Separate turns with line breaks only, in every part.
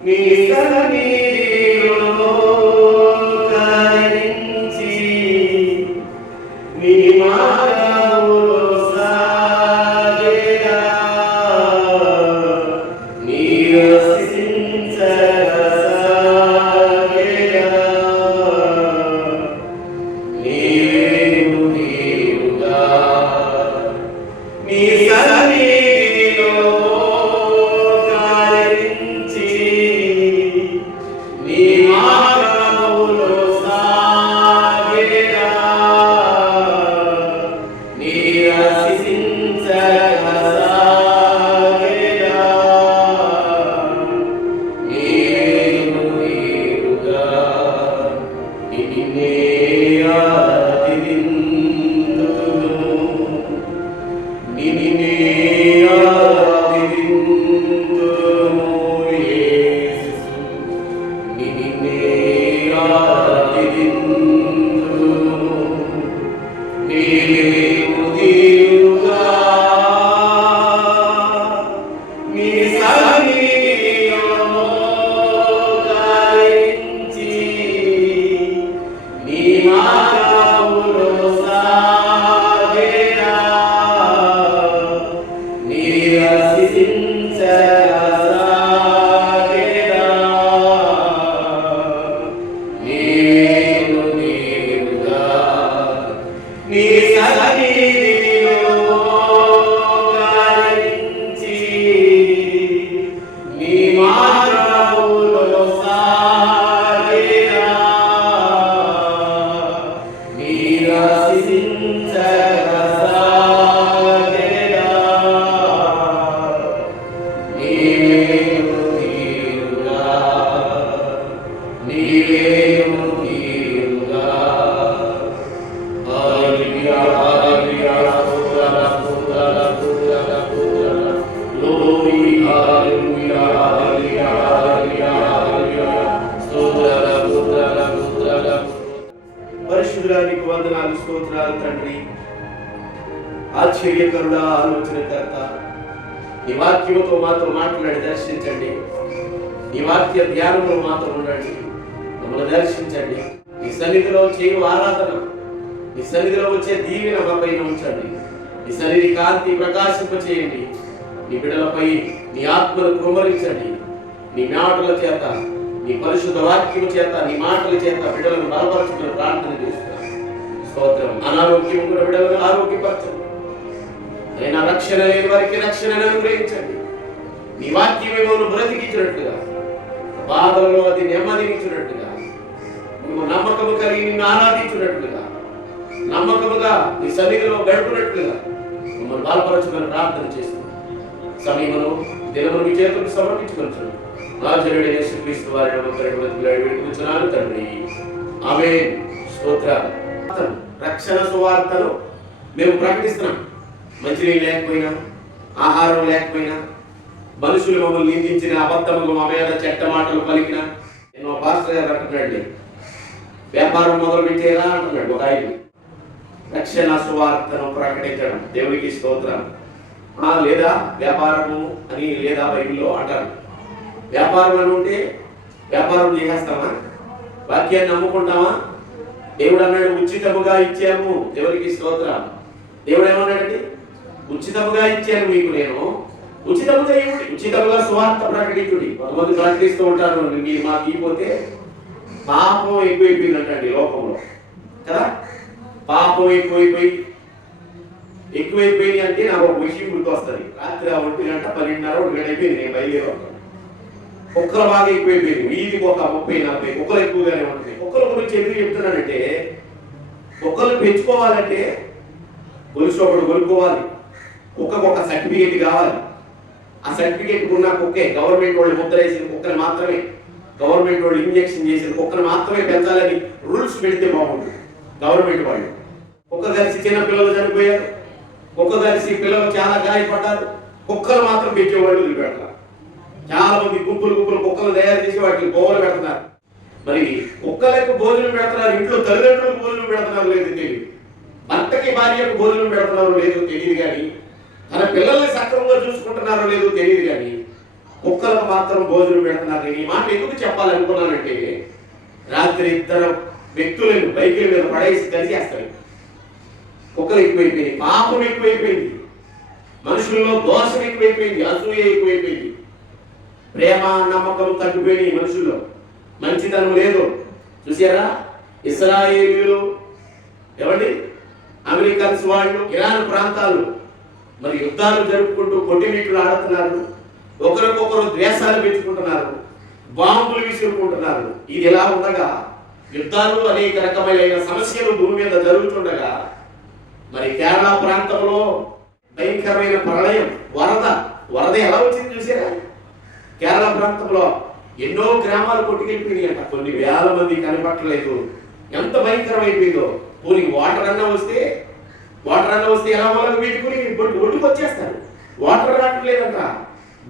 నీ సన్నిధిలో కరించి పరిశుద్ధానికి వందనాలు స్తోత్రాలు తండ్రి. ఆశ్చర్యకరుడ ఆలోచనకర్త. నీ వాక్యముతో మాతో మాట్లాడి దర్శించండి. నీ వాక్య ధ్యానంలో మాతో ఉండండి. మమ్మల్ని దర్శించండి. నీ సన్నిధిలో చేయు ఆరాధన నీ సన్నిధిలో వచ్చే దీవెన మా పైన ఉంచండి. నీ సన్నిధి కాంతి ప్రకాశింప చేయండి నీ బిడ్డలపై నీ ఆత్మను కుమరించండి నీ మాటల చేత నీ పరిశుద్ధ వాక్యము చేత నీ మాటల చేత బిడ్డలను బలపరచుకుని ప్రార్థన చేస్తుంది స్తోత్రం. అనారోగ్యం కూడా బిడ్డలను ఆరోగ్యపరచండి ఆయన రక్షణ లేని వారికి రక్షణ అనుగ్రహించండి నీ వాక్యం ఏమో బ్రతికించినట్టుగా బాధలలో అది నెమ్మదించినట్టుగా నువ్వు నమ్మకము కలిగి నిన్ను ఆరాధించినట్లుగా నమ్మకముగా నీ సన్నిధిలో గడుపునట్లుగా మిమ్మల్ని బలపరచుకొని ప్రార్థన చేస్తుంది సమయమును దినమును మీ చేతులకు సమర్పించుకొచ్చు రాజరుడు యేసుక్రీస్తు వారి వేడుకుంటున్నాను తండ్రి. ఆమె స్తోత్ర రక్షణ సువార్తను మేము ప్రకటిస్తున్నాం. మంచినీళ్ళు లేకపోయినా ఆహారం లేకపోయినా మనుషులు మమ్మల్ని నిందించిన అబద్ధములు మా మీద మాటలు పలికిన ఎన్నో పాస్టర్ గారు అంటున్నాడు వ్యాపారం మొదలు పెట్టేలా అంటున్నాడు ఒక ఆయన. రక్షణ సువార్తను ప్రకటించడం. దేవుడికి స్తోత్రం. ఆ లేదా వ్యాపారము అని లేదా బైబిల్లో అంటారు. వ్యాపారం అని ఉంటే వ్యాపారం చేసేస్తామా? వాక్యాన్ని నమ్ముకుంటామా? దేవుడు అన్నాడు ఉచితముగా ఇచ్చాము. ఎవరికి స్తోత్రం దేవుడు ఏమన్నాడండి ఉచితముగా ఇచ్చాను మీకు నేను. ఉచితముగా ఇవ్వండి. ఉచితముగా సువార్త ప్రకటించుడి. కొంతమంది ప్రకటిస్తూ ఉంటారు మీరు మాకు ఇవ్వకపోతే పాపం ఎక్కువైపోయిందంటండి లోకంలో. కదా? పాపం ఎక్కువైపోయి ఎక్కువైపోయింది అంటే నాకు ఒక విషయం గుర్తొస్తుంది. రాత్రి ఆ ఒంటి గంట పన్నెండున్నర ఒకటి గంట అయిపోయింది నేను బయలుదేరాను కుక్కలు బాగా ఎక్కువైపోయింది వీధి ఒక ముప్పై నలభై కుక్కలు ఎక్కువగానే ఉంటుంది కుక్కల గురించి ఎందుకు చెప్తున్నానంటే కుక్కలు పెంచుకోవాలంటే గొలుసు ఒకటి కొనుక్కోవాలి. కుక్కకు ఒక సర్టిఫికేట్ కావాలి. ఆ సర్టిఫికేట్ ఉన్న కుక్కే గవర్నమెంట్ వాళ్ళు ముద్ర వేసిన కుక్కని మాత్రమే గవర్నమెంట్ వాళ్ళు ఇంజెక్షన్ చేసిన కుక్కను మాత్రమే పెంచాలని రూల్స్ పెడితే బాగుంటుంది. గవర్నమెంట్ వాళ్ళు. కుక్క కలిసి చిన్న పిల్లలు చనిపోయారు. కుక్క కలిసి పిల్లలు చాలా గాయపడ్డారు. కుక్కలు మాత్రం పెంచేవాళ్ళు వదిలిపెడతారు చాలా మంది గుంపులు గుంపులు కుక్కలు తయారు చేసి వాటికి గోవలు పెడుతున్నారు. మరి కుక్కలకు భోజనం పెడుతున్నారు ఇంట్లో తల్లిదండ్రులకు భోజనం పెడుతున్నారు లేదు తెలియదు. భర్తకి భార్యకు భోజనం పెడుతున్నారో లేదో తెలియదు కానీ తన పిల్లల్ని సక్రమంగా చూసుకుంటున్నారో లేదో తెలియదు కానీ కుక్కలకు మాత్రం భోజనం పెడుతున్నారు. నేను ఈ మాట ఎందుకు చెప్పాలనుకున్నానంటే రాత్రి ఇద్దరు వ్యక్తులను బైకుల మీద పడేసి కలిసేస్తాయి కుక్కలు ఎక్కువైపోయింది పాపం ఎక్కువైపోయింది. మనుషుల్లో దోషం ఎక్కువైపోయింది అసూయ ఎక్కువైపోయింది. ప్రేమ నమ్మకం తగ్గిపోయినాయి మనుషుల్లో. మంచితనం లేదు. చూసారా ఇస్రాయేలీలు ఏమండి అమెరికన్స్ వాళ్ళు ఇరాన్ ప్రాంతాలు. మరి యుద్ధాలు జరుపుకుంటూ కొట్టినీట్లు ఆడుతున్నారు. ఒకరికొకరు ద్వేషాలు పెంచుకుంటున్నారు. బాంబులు విసురుకుంటున్నారు. ఇది ఎలా ఉండగా యుద్ధాలు అనేక రకమైన సమస్యలు భూమి మీద జరుగుతుండగా మరి కేరళ ప్రాంతంలో భయంకరమైన ప్రళయం వరద. వరద ఎలా వచ్చింది చూసారా కేరళ ప్రాంతంలో ఎన్నో గ్రామాలు కొట్టుకెళ్ళిపోయినాయంట. కొన్ని వేల మంది కనపట్టలేదు. ఎంత భయంకరమైపోయిందో. పోనీ వాటర్ అన్న వస్తే వాటర్ అన్న వస్తే ఎలా వాళ్ళకి పెట్టుకుని ఒడ్డుకు వచ్చేస్తారు? వాటర్ రావట్లేదంట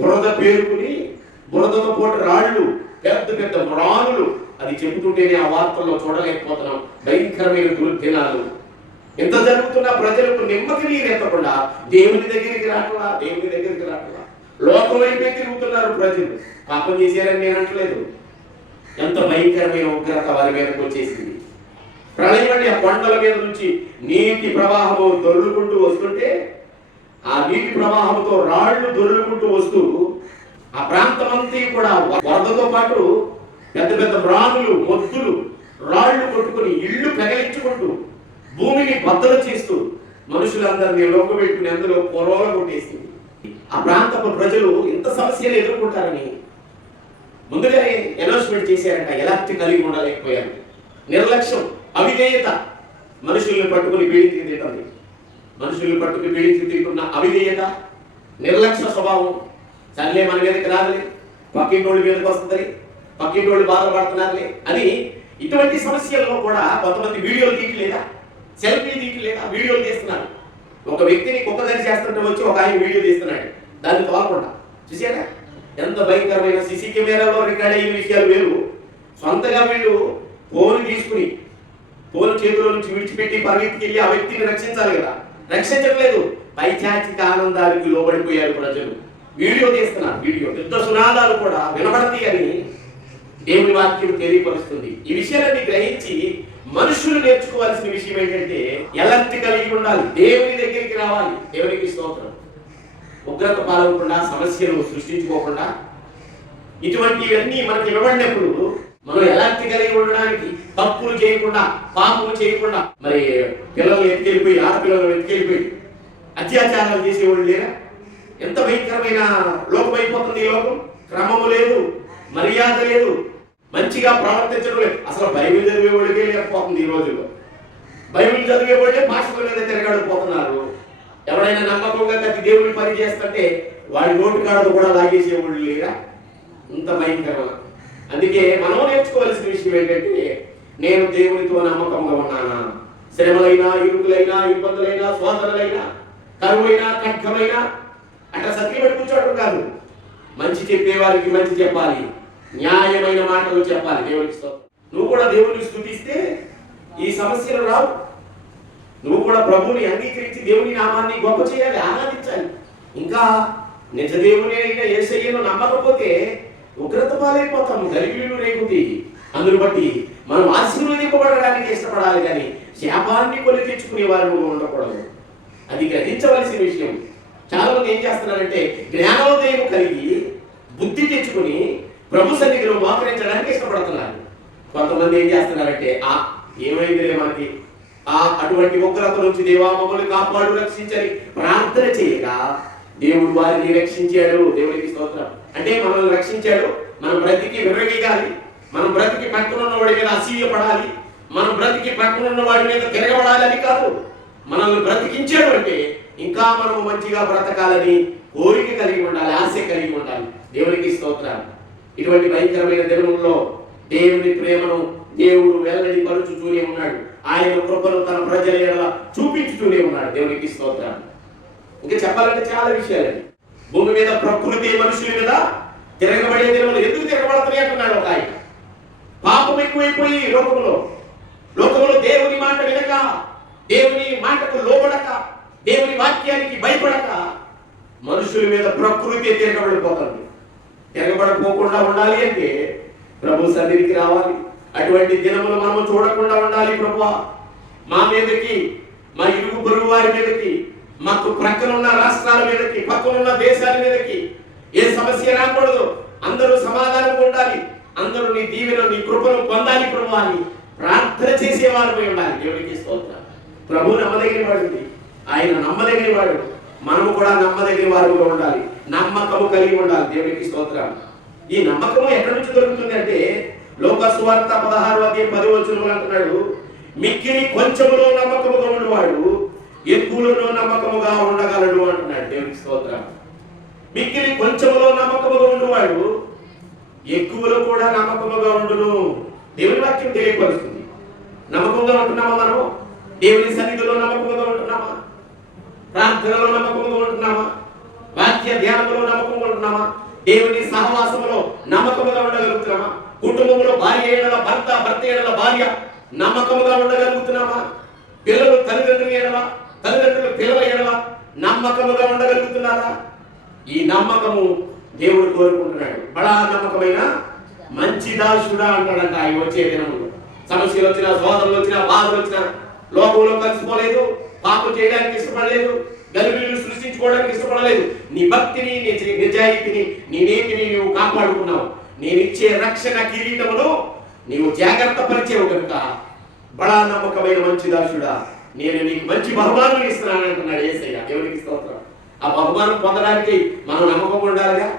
బురద పేరుకుని బురదతో పోటీ రాళ్ళు పెద్ద పెద్ద మ్రానులు అది చెబుతుంటేనే ఆ వార్తల్లో చూడలేకపోతున్నాం. భయంకరమైన దుర్దినాలు. ఎంత జరుగుతున్నా ప్రజలకు నిమ్మకి నీరు ఎత్తకుండా దేవుని దగ్గరికి రాకుండా దేవుని దగ్గరికి రాకుండా లోక వైపే తిరుగుతున్నారు ప్రజలు. పాపం చేశారని నేను అంటలేదు ఎంత భయంకరమైన ఉగ్రత వారి మీదకి వచ్చేసింది. ప్రళయం అంటే ఆ కొండల మీద నుంచి నీటి ప్రవాహము దొర్లుకుంటూ వస్తుంటే ఆ నీటి ప్రవాహంతో రాళ్ళు దొర్లుకుంటూ వస్తూ ఆ ప్రాంతం అంతా కూడా వరదతో పాటు పెద్ద పెద్ద రాములు మొత్తులు రాళ్ళు కొట్టుకుని ఇళ్ళు పెగలించుకుంటూ భూమిని బద్దలు చేస్తూ మనుషులందరినీ లోకబెట్టుకుని అందులో పొరవలు కొట్టేసింది. ఆ ప్రాంతపు ప్రజలు ఇంత సమస్యలు ఎదుర్కొంటారని ముందుగానే అనౌన్స్మెంట్ చేశారంట ఎలాంటి కలిగి ఉండలేకపోయారు. నిర్లక్ష్యం అవిధేయత. మనుషుల్ని పట్టుకుని పీడించి తీయటం మనుషుల్ని పట్టుకుని పీడించి తింటున్న అవిధేయత నిర్లక్ష్య స్వభావం. సర్లే మన మీదకి రాదులే. పక్కింటోళ్ళ మీదకి వస్తుంది పక్కింటోళ్ళు బాధపడుతున్నారులే అని ఇటువంటి సమస్యల్లో కూడా కొంతమంది వీడియోలు తీయట్లేదా? సెల్ఫీ తీయట్లేదా? వీడియోలు తీస్తున్నారు. ఒక వ్యక్తిని కుక్కదరి చేస్తుంటే వచ్చి ఒక ఆయన వీడియో తీస్తున్నాడు. దాన్ని తోలకుండా. చూసారా ఎంత భయంకరమైన సిసి కెమెరాలో రికార్డ్ అయ్యే విషయాలు వేరు. సొంతగా వీళ్ళు ఫోన్ తీసుకుని ఫోన్ చేతిలో నుంచి విడిచిపెట్టి పరిగెత్తికి వెళ్ళి ఆ వ్యక్తిని రక్షించాలి కదా. రక్షించట్లేదు. పైచాచిక ఆనందానికి లోబడిపోయారు ప్రజలు. వీడియో తీస్తున్నారు. వీడియో. యుద్ధ సునాదాలు కూడా వినబడతాయి అని దేవుని వాక్యం తెలియపరుస్తుంది. ఈ విషయాలన్నీ గ్రహించి మనుషులు నేర్చుకోవాల్సిన విషయం ఏంటంటే ఎలాంటి కలిగి ఉండాలి. దేవుని దగ్గరికి రావాలి. దేవునికి స్తోత్రం. ఉగ్రత పాలవకుండా సమస్యలు సృష్టించుకోకుండా ఇటువంటివన్నీ మనకి ఇవ్వబడినప్పుడు మనం ఎలాంటి కలిగి ఉండడానికి తప్పులు చేయకుండా పాపము చేయకుండా మరి పిల్లలు ఎత్తుకెళ్ళిపోయి ఆడపిల్లలు ఎత్తుకెళ్ళిపోయి అత్యాచారాలు చేసేవాళ్ళు లేరా? ఎంత భయంకరమైన లోకం అయిపోతుంది ఈ లోకం? క్రమము లేదు మర్యాద లేదు. మంచిగా ప్రవర్తించడం లేదు. అసలు బైబిల్ చదివే వాళ్ళకే లేకపోతుంది ఈ రోజుల్లో. బైబిల్ చదివే వాళ్ళే భాషల మీద తిరగడిపోతున్నారు. ఎవరైనా నమ్మకంగా కత్తి దేవుని పని చేస్తుంటే వాడి నోటి కాడదు కూడా లాగేసేవాళ్ళు లేరా? ఇంత భయంకరమా? అందుకే మనం నేర్చుకోవాల్సిన విషయం ఏంటంటే నేను దేవునితో నమ్మకంగా ఉన్నానా? శ్రమలైనా ఇరుకులైనా ఇబ్బందులైనా సోదరులైనా కరువైనా ఖడ్గమైనా అట్లా సత్యం పెట్టుకుంటాడు కాదు. మంచి చెప్పేవారికి మంచి చెప్పాలి. న్యాయమైన మాటలు చెప్పాలి. దేవునికి స్తోత్రం. నువ్వు కూడా దేవుని స్థుతిస్తే ఈ సమస్యలు రావు. నువ్వు కూడా ప్రభువుని అంగీకరించి దేవుని నామాన్ని గొప్ప చేయాలి ఆరాధించాలి. ఇంకా నిజ దేవుని అయిన ఏసయ్యను నమ్మకపోతే ఉగ్రత పాలైపోతాము గరిబీలు రేగుతాయి. అందును బట్టి మనం ఆశీర్వదింపబడడానికి ఇష్టపడాలి కానీ శాపాన్ని కొని తెచ్చుకునే వారు ఉండకూడదు. అది గ్రహించవలసిన విషయం. చాలా మంది ఏం చేస్తున్నారంటే జ్ఞానోదయం కలిగి బుద్ధి తెచ్చుకుని ప్రభు సన్నిధిలో మోకరించడానికి ఇష్టపడుతున్నారు. కొంతమంది ఏం చేస్తున్నారంటే ఆ ఏమైందిలే మనకి? ఆ అటువంటి ఉగ్రత నుంచి దేవా మమ్మల్ని కాపాడు రక్షించని ప్రార్థన చేయగా దేవుడు వారిని రక్షించాడు. దేవునికి స్తోత్రం. అంటే మనల్ని రక్షించాడు. మనం బ్రతికి విరగీయాలి మనం బ్రతికి పక్కన ఉన్న వాడి మీద అసూయ పడాలి మనం బ్రతికి పక్కన ఉన్న వాడి మీద తిరగబడాలి అని కాదు. మనల్ని బ్రతికించాడు అంటే ఇంకా మనం మంచిగా బ్రతకాలని కోరిక కలిగి ఉండాలి ఆశ కలిగి ఉండాలి. దేవునికి స్తోత్రాలు ఇటువంటి భయంకరమైన దినముల్లో దేవుని ప్రేమను దేవుడు వెల్లడి పరుచుతూనే ఉన్నాడు. ఆయన కృపను తన ప్రజల ఎడల చూపించుతూనే ఉన్నాడు. దేవునికి స్తోత్రాలు. ఇంకా చెప్పాలంటే చాలా విషయాలండి భూమి మీద ప్రకృతి మనుషుల మీద తిరగబడే దినములు ఎందుకు తిరగబడుతున్నాయి అంటున్నాడు ఒక ఆయన. పాపం ఎక్కువైపోయి లోకంలో. లోకంలో దేవుని మాట వినక దేవుని మాటకు లోబడక దేవుని వాక్యానికి భయపడక మనుషుల మీద ప్రకృతి తిరగబడిపోతుంది. తిరగబడపోకుండా ఉండాలి అంటే ప్రభు సన్నిధికి రావాలి. అటువంటి దినములు మనము చూడకుండా ఉండాలి ప్రభు. మా మీదకి మా ఇరుగు పొరుగు వారి మీదకి మాకు ప్రక్కన ఉన్న రాష్ట్రాల మీదకి పక్కన ఉన్న దేశాల మీదకి ఏ సమస్య రాకూడదు. అందరూ సమాధానం ఉండాలి. అందరూ నీ దీవెన నీ కృపను పొందాలి ప్రభు అని ప్రార్థన చేసేవారు ఉండాలి. దేవునికి స్తోత్ర. ప్రభు నమ్మదగిన వాడు. ఆయన నమ్మదగిన వాడు. మనము కూడా నమ్మదగిన వారుగా ఉండాలి. నమ్మకము కలిగి ఉండాలి. దేవునికి స్తోత్రం ఈ నమ్మకము ఎక్కడి నుంచి దొరుకుతుంది అంటే లోక సువార్త పదహారు అధ్యాయం పది వచ్చిన అంటున్నాడు మిక్కిలి కొంచెములో నమ్మకముగా ఉన్నవాడు ఎక్కువలో నమ్మకముగా ఉండగలడు అంటున్నాడు దేవునికి స్తోత్రం మిక్కిలి కొంచెములో నమ్మకముగా ఉన్నవాడు ఎక్కువలో కూడా నమ్మకముగా ఉండును. దేవుని వాక్యం తెలియపరుస్తుంది. నమ్మకంగా ఉంటున్నామా మనము? దేవుని సన్నిధిలో నమ్మకంగా ఉంటున్నామా? ప్రార్థనలో నమ్మకంగా ఉంటున్నామా? వాక్య ధ్యానంలో నమ్మకంగా ఉంటున్నామా? దేవుని సహవాసములో నమ్మకముగా ఉండగలుగుతున్నామా? కుటుంబంలో భార్య ఏడల భర్త భర్త ఏడల భార్య నమ్మకముగా ఉండగలుగుతున్నామా? పిల్లలు తల్లిదండ్రులు ఏడల తల్లిదండ్రులు పిల్లల ఏడల నమ్మకముగా ఉండగలుగుతున్నారా? ఈ నమ్మకము దేవుడు కోరుకుంటున్నాడు. బడా నమ్మకమైన మంచి దాసుడా అంటాడంట ఆయన వచ్చే దినములు. సమస్యలు వచ్చినా సోదరులు వచ్చినా బాధలు వచ్చినా లోకంలో కలిసిపోలేదు. పాపం చేయడానికి ఇష్టపడలేదు గలిబిలు సృష్టించుకోవడానికి ఇష్టపడలేదు. నీ భక్తిని నీ నిజాయితీని నీ నీతిని నువ్వు కాపాడుకున్నావు? నేను ఇచ్చే రక్షణ కిరీటమును నీవు జాగ్రత్త పరిచేవు కనుక బడా నమ్మకమైన మంచి దాసుడా నేను నీకు మంచి బహుమానం ఇస్తున్నాను అంటున్నాడు ఏసయ్య. ఎవరికి స్తోత్రం. ఆ బహుమానం పొందడానికి మనం నమ్మకం ఉండాలిగా?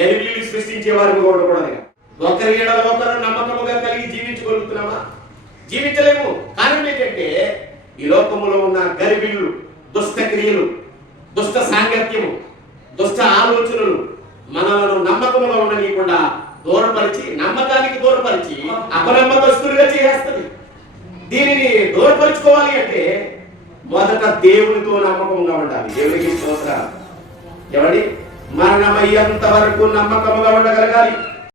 గలిబిలు సృష్టించే వారికి ఉండకూడదుగా? ఒకరి ఏడల ఒకరు నమ్మకముగా కలిగి జీవించగలుగుతున్నామా? జీవించలేము. కారణం ఏంటంటే ఈ లోకములో ఉన్న గరిబిళ్ళు దుష్ట క్రియలు దుష్ట సాంగత్యము దుష్ట ఆలోచనలు మనలను నమ్మకముగా ఉండనీయకుండా దూరపరిచి నమ్మకానికి దూరపరిచి అపనమ్మకస్తులుగా చేస్తుంది దీనిని దూరపరుచుకోవాలి అంటే మొదట దేవునితో నమ్మకంగా ఉండాలి. దేవునికి స్తోత్రం ఎవడి మరణమయ్యేంత వరకు నమ్మకముగా ఉండగలగాలి.